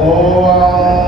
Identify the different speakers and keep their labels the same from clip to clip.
Speaker 1: Oh,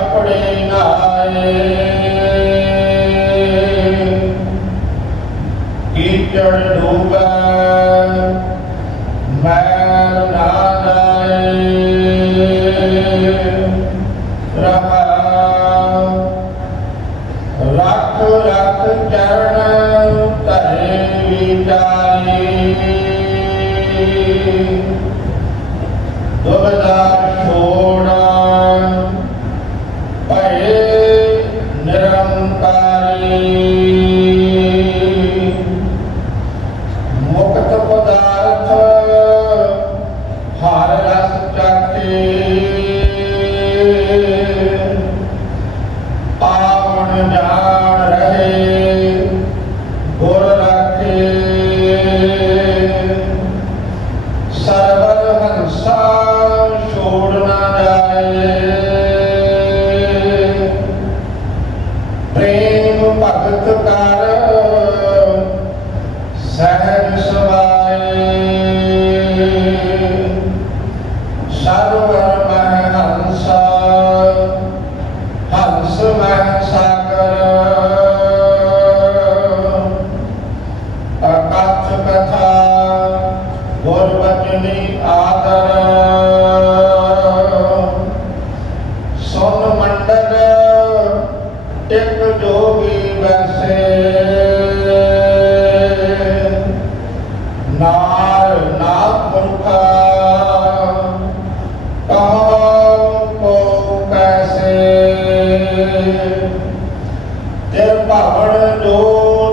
Speaker 1: ਆਪਣੇ ਨਾਏ ਕੀਚੜ ਡੂਬਾ Sampai ਸੱਚ ਕਥਾ ਗੁਰ ਬਚਨੀ ਆਦਰ। ਸੁਨ ਮੰਡਲ ਇੱਕ ਜੋਗੀ ਵੈਸੇ। ਨਾਰ ਨਾ ਪੁਰਖਾ ਤੇ ਭਾਵਣ ਜੋ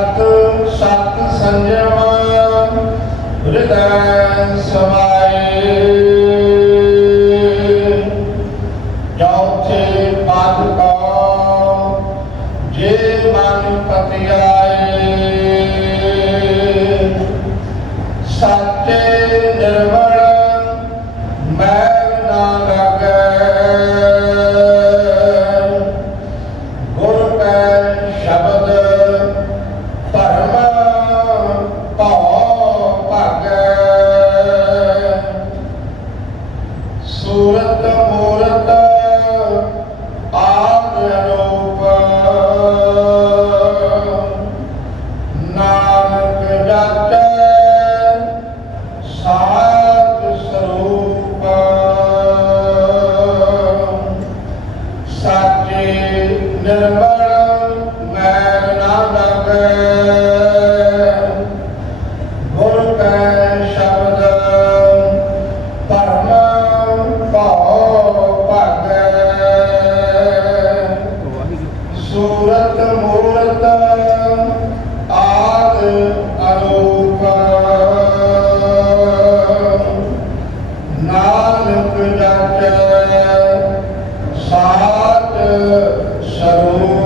Speaker 1: ਸਤ ਸਤ ਸੰਜਮ ਹਿਰਦੈ ਸਮਾਏ। ਨਾਨਕ ਜਪੈ ਸਾਚ ਸਰੂਪ